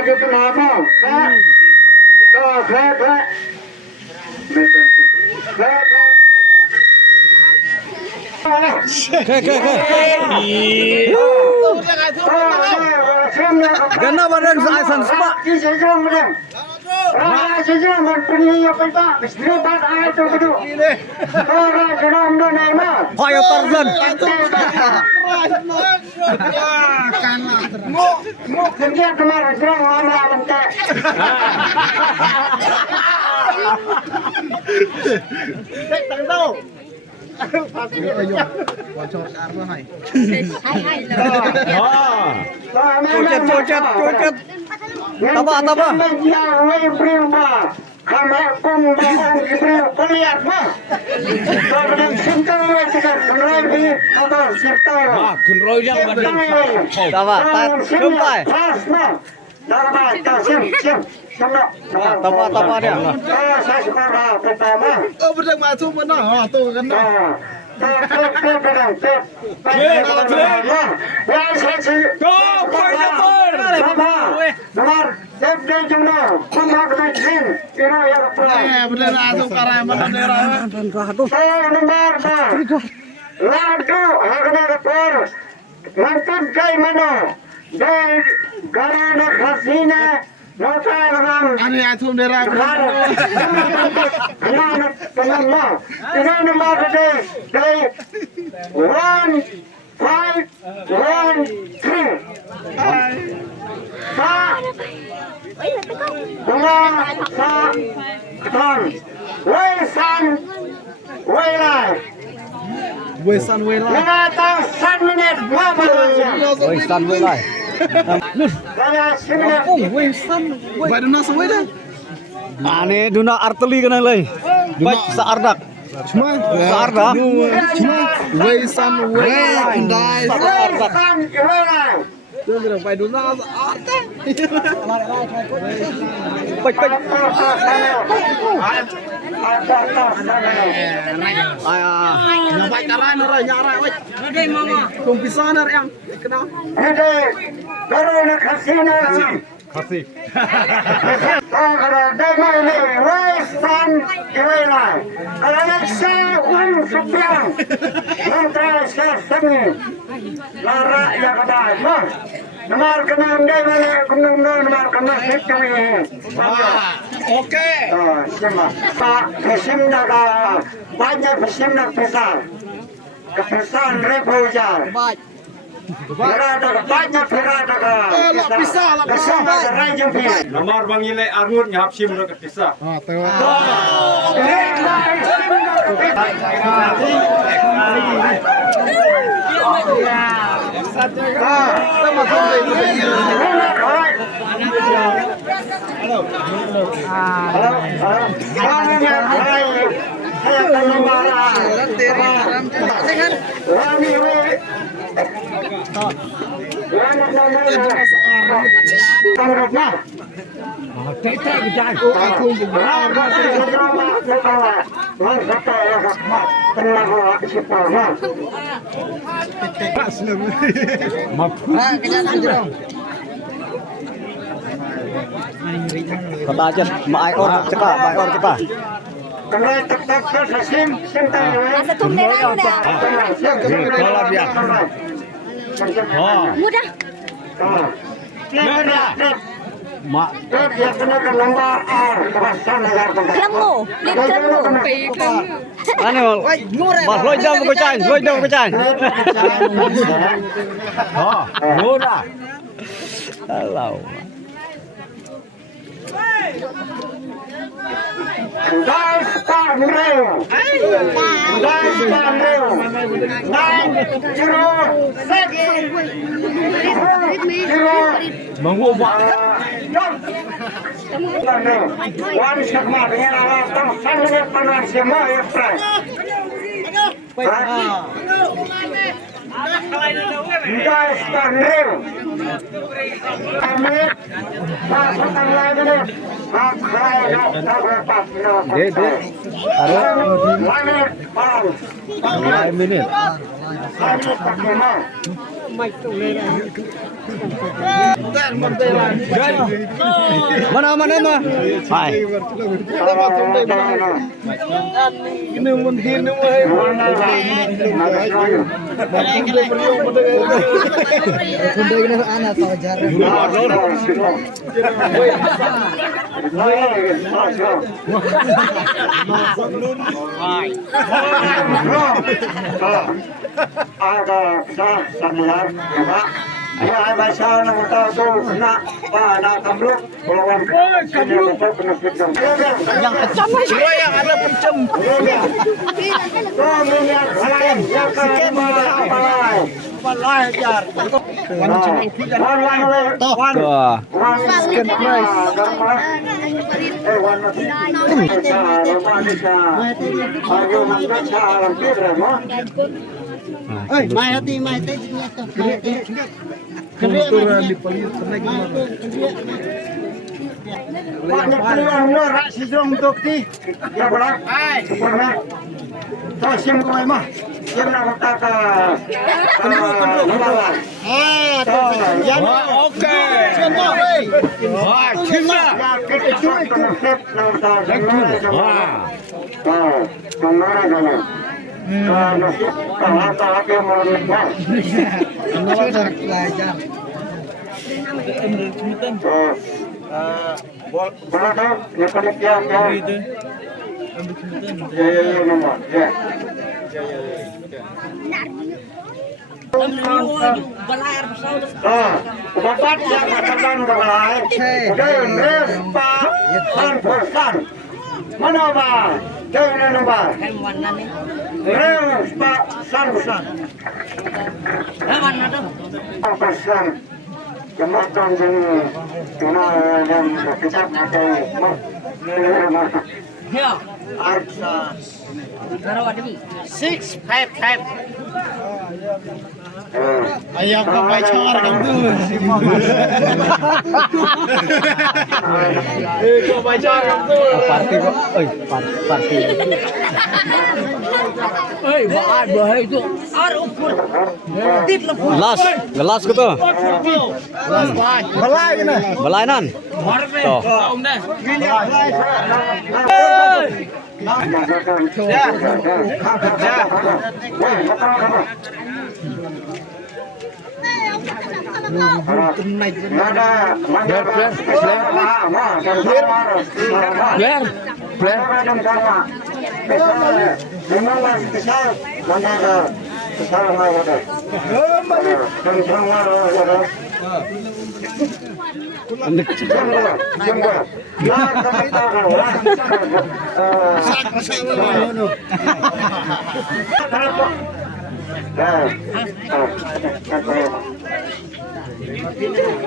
lagi kenapa? Ganda badan saya sanspa. Ayo Tarzan. Cucet. Taba. Taba dia. Oh, betul masuk mana? Oh, tu kan. Ani atum dera. Wesan welai. Baik duna semua dah. Ane duna arteli kena lay. Baik seardak. Cuma Seardak. Cuma wesan welai. Tu berapa baik duna artek. Baik. Nyabai taran orang nyara weh. Ada mama. Kumpisan yang kenal. Kasih. Okey. Banyak pesimnak besar. Kepesan rebujar. Nomor bangile armut nyap sim ro ketisa. Kata aja, mai orang cekak. Kenal tetap sesim sentai. Masa tu merah udah. Kalau dia. Mudah. Mak Dia kena ke lembar R. Kebasan negara tempat. Kelemu, lip kelemu. ane mas loj jam ko chan. Murah. Alau. Guys, Parmreo. 906. Mengubah. One segment dengan alat sangat panas semua ya, Frank. Guys, Parmreo. Amit, pasukan lagi nih. Dede. Taruh 5 minit. Mana mana mah. Hai. Ini mungkin ada sah samilar ya ya bahasa nama tahu nak pada kamluk lawan kamluk yang pecah yang ada pencem. Kebetulan di Palis si Jong Dokti ya benar terus yang gue mah yang nak kata oke. Wah, cinta. Belakang, ya penelitian ya. Bapak yang katakan balai, kenes Pak Sanfursan, mana Pak? Kenes Pak. Kenes Pak Sanfursan. Sanfursan. Jembatan ini, cuma yang kita pakai Ya. Arsa 655. Ayah kau pacar kamu. Kau pacar kamu. Party kok. Party. Bahaya itu. Ar ukur. Tip lepur. Gelas gitu. Balai ni. Belainan. Tuh. Om dah.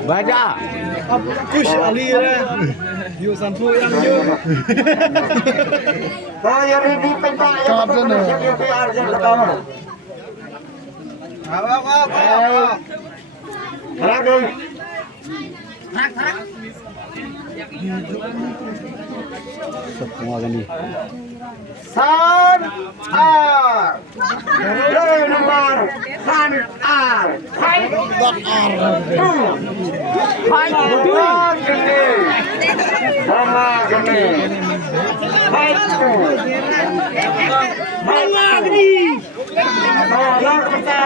Baca. Push Ali lah. You sampu yang you. Saya ready pentak yang biar jangan tahu. Awak. Lagi. Semua gini. San R. Dari nomor San R. Fight. Fight. Gini. Sama gini. Fight. Mama gini. Oh, kita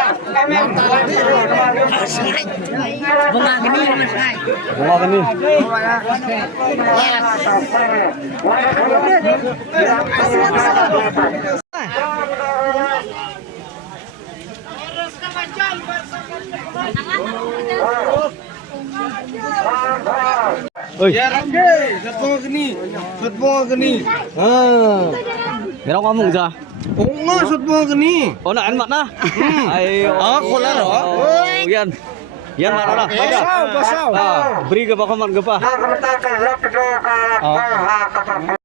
Semua gini. Oi. Football gini. Kira ngomong aja. Oh, football gini. Oh, nak enak nah. Ayo. Kolar oh. Yan. Yan mana dah? Pasal. Beri ke pakoman ke pa? Nah,